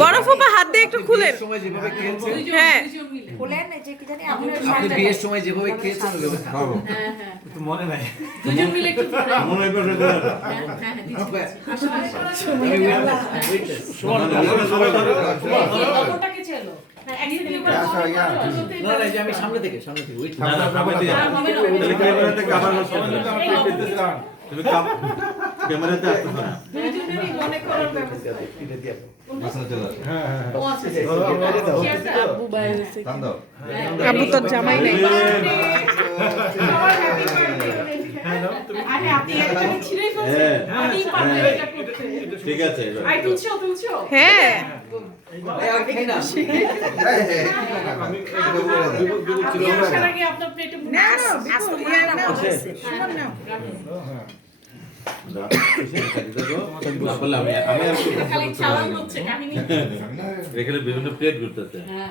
বড় ফুপা হাত দিয়ে একটু খুলেন। হ্যাঁ। খোলেন যে কি জানি আপনি বিয়ের সময় যেভাবে খেয়েছেন ওইভাবে খান। খাব মনে নাই। দুজন মিলে একটু মনে হয় পেটে দেবে হ্যাঁ। হ্যাঁ হ্যাঁ করে আমি সামনে থেকে সামনে থেকে ওই ক্যামেরাতে নষ্ট না। মনে আচ্ছা তোর জামাই নাই হ্যাঁ, হ্যাঁ। ঠিক আছে হ্যাঁ আপনার প্লেটে বিভিন্ন প্লেট ঘুরতেছে হ্যাঁ